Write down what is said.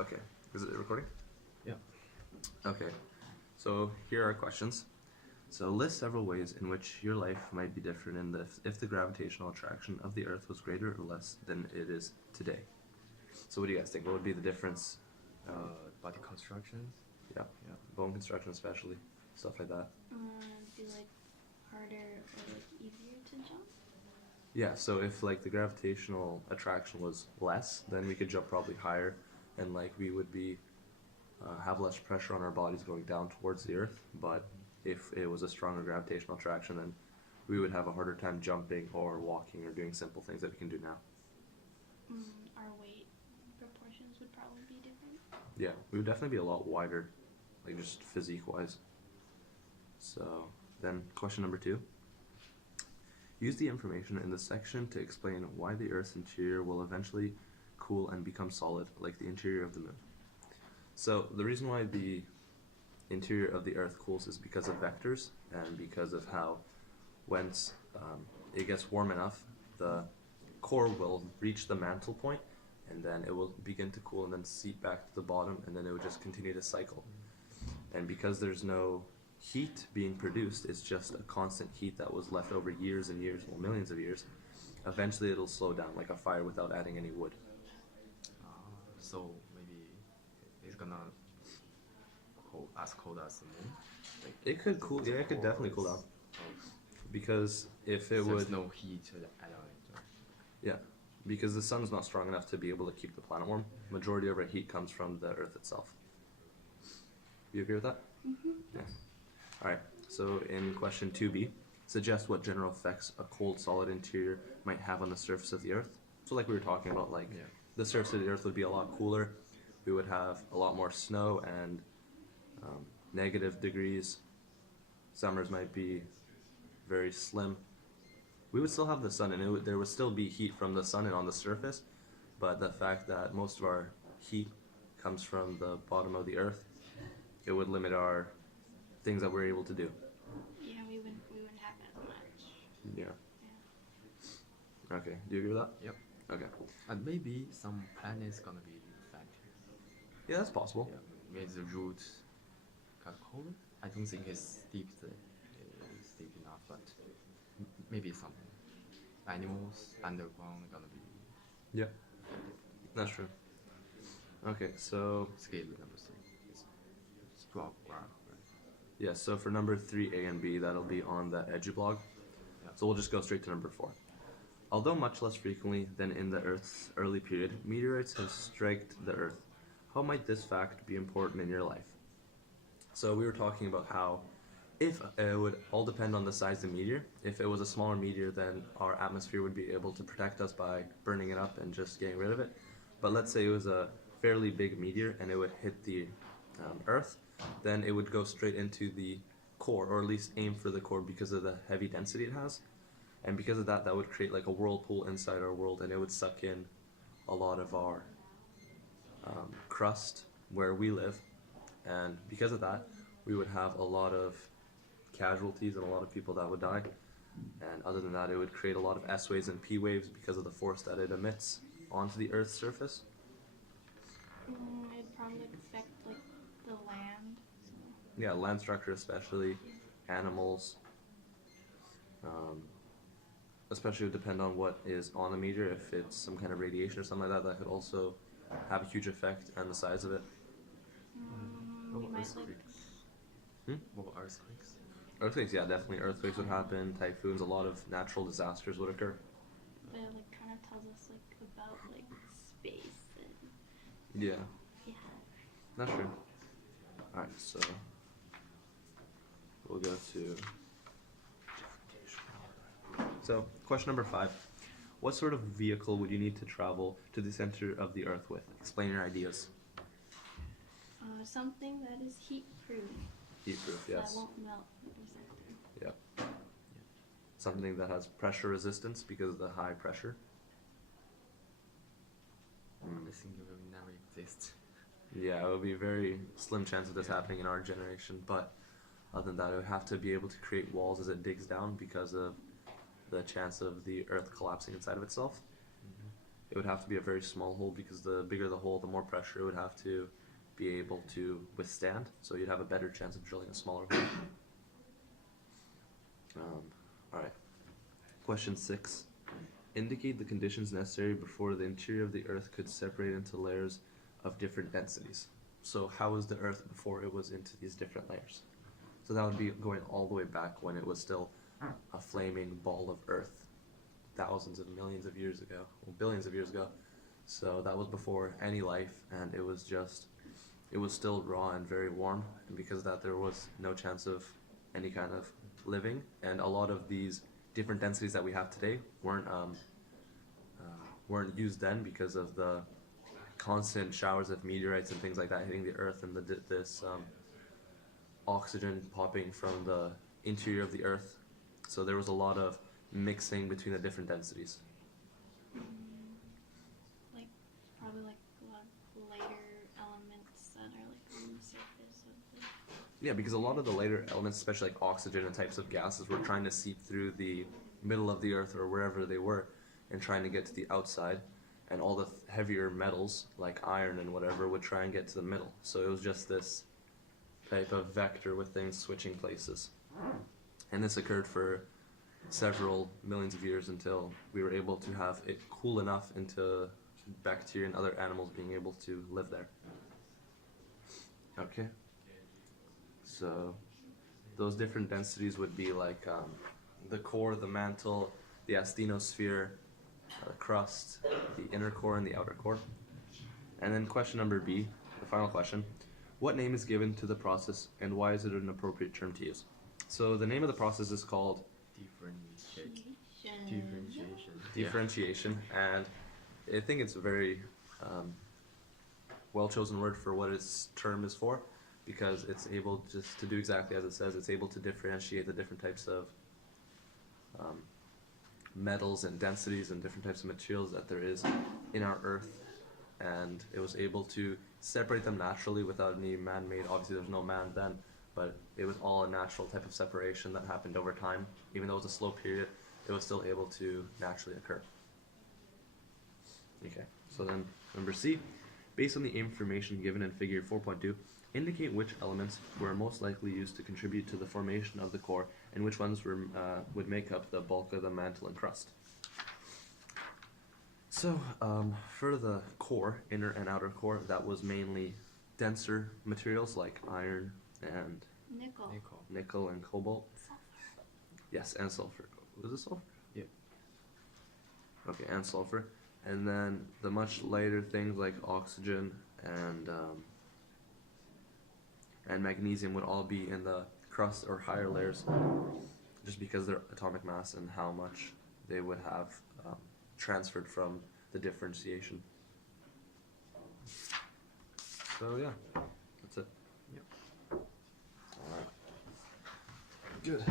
Okay. Is it recording? Yeah. Okay. So here are questions. So list several ways in which your life might be different if the gravitational attraction of the Earth was greater or less than it is today. So what do you guys think? What would be the difference? Body constructions. Yeah. Yeah. Bone construction especially. Stuff like that. Be like harder or like easier to jump? Yeah, so if like the gravitational attraction was less, then we could jump probably higher and like we would be have less pressure on our bodies going down towards the earth. But if it was a stronger gravitational attraction, then we would have a harder time jumping or walking or doing simple things that we can do now. Our weight proportions would probably be different. Yeah, we would definitely be a lot wider, like just physique wise. So then question number 2. Use the information in this section to explain why the Earth's interior will eventually cool and become solid like the interior of the moon. So the reason why the interior of the Earth cools is because of vectors and because of how once it gets warm enough, the core will reach the mantle point and then it will begin to cool and then seep back to the bottom and then it will just continue to cycle. And because there's no heat being produced, it's just a constant heat that was left over years and years, well, millions of years. Eventually, it'll slow down like a fire without adding any wood. So maybe it's gonna cold as the moon. Like, It could cool, yeah, it could definitely cool down. Because if it there's would, no heat at all. yeah, because the sun's not strong enough to be able to keep the planet warm. Majority of our heat comes from the Earth itself. You agree with that? Mm-hmm. Yeah. All right. So in question 2b, suggest what general effects a cold, solid interior might have on the surface of the Earth. So like we were talking about, like Yeah. the surface of the Earth would be a lot cooler. We would have a lot more snow and negative degrees. Summers might be very slim. We would still have the sun, and there would still be heat from the sun and on the surface. But the fact that most of our heat comes from the bottom of the Earth, it would limit our things that we're able to do. Yeah, we wouldn't have as much. Yeah. Yeah. Okay. Do you agree with that? Yep. Okay. And maybe some planets gonna be affected. Yeah, that's possible. Yeah. Maybe the root got cold. I don't think it's deep enough, but maybe some animals underground gonna be Yeah. That's true. Okay, so scale number 3. It's 12 graph, right? yeah, so for number 3, A and B, that'll be on the EduBlog. Yeah. So we'll just go straight to number 4. Although much less frequently than in the Earth's early period, meteorites have struck the Earth. How might this fact be important in your life? So we were talking about how if it would all depend on the size of the meteor. If it was a smaller meteor, then our atmosphere would be able to protect us by burning it up and just getting rid of it. But let's say it was a fairly big meteor and it would hit the Earth, then it would go straight into the core, or at least aim for the core because of the heavy density it has. And because of that, that would create like a whirlpool inside our world, and it would suck in a lot of our crust where we live. And because of that, we would have a lot of casualties and a lot of people that would die. And other than that, it would create a lot of S waves and P waves because of the force that it emits onto the Earth's surface. It'd probably affect like the land. So. Yeah, land structure especially, animals. Especially would depend on what is on the meteor. If it's some kind of radiation or something like that, that could also have a huge effect on the size of it. We What might earthquakes? What earthquakes? Earthquakes, yeah, definitely. Earthquakes would happen, typhoons, a lot of natural disasters would occur. but it like kind of tells us like about like space and Yeah, yeah. that's true. Alright, so we'll go to. So, question number 5. What sort of vehicle would you need to travel to the center of the Earth with? Explain your ideas. Something that is heat proof. Heat proof, yes. That won't melt or something. Yeah. Something that has pressure resistance because of the high pressure. I think it will never exist. Yeah, it would be a very slim chance of this happening in our generation, but other than that, it would have to be able to create walls as it digs down because of the chance of the Earth collapsing inside of itself. it would have to be a very small hole because the bigger the hole, the more pressure it would have to be able to withstand. So you'd have a better chance of drilling a smaller hole. All right. Question 6. Indicate the conditions necessary before the interior of the Earth could separate into layers of different densities. So how was the Earth before it was into these different layers? So that would be going all the way back when it was still a flaming ball of Earth, thousands of millions of years ago, well, billions of years ago. So that was before any life, and it was still raw and very warm, and because of that there was no chance of any kind of living, and a lot of these different densities that we have today weren't used then because of the constant showers of meteorites and things like that hitting the Earth, and this oxygen popping from the interior of the Earth. So there was a lot of mixing between the different densities. Like probably like a lot of lighter elements that are like on the surface of the. Yeah, because a lot of the later elements, especially like oxygen and types of gases, were trying to seep through the middle of the Earth or wherever they were and trying to get to the outside, and all the heavier metals like iron and whatever would try and get to the middle. So it was just this type of vector with things switching places. And this occurred for several millions of years until we were able to have it cool enough into bacteria and other animals being able to live there. Okay. So those different densities would be like the core, the mantle, the asthenosphere, the crust, the inner core, and the outer core. And then question number B, the final question. What name is given to the process, and why is it an appropriate term to use? So the name of the process is called differentiation, and I think it's a very well-chosen word for what its term is for, because it's able just to do exactly as it says. It's able to differentiate the different types of metals and densities and different types of materials that there is in our Earth, and it was able to separate them naturally without any man-made. Obviously there's no man then, but it was all a natural type of separation that happened over time. Even though it was a slow period, it was still able to naturally occur. Okay, so then number C, based on the information given in figure 4.2, indicate which elements were most likely used to contribute to the formation of the core, and which ones would make up the bulk of the mantle and crust. So, for the core, inner and outer core, that was mainly denser materials like iron and nickel and cobalt. Sulfur. Yes, and sulfur. Was it sulfur? Yep. Okay, and sulfur. And then the much lighter things like oxygen and magnesium would all be in the crust or higher layers, just because of their atomic mass and how much they would have transferred from the differentiation. So yeah, that's it. Yep. All right. Good.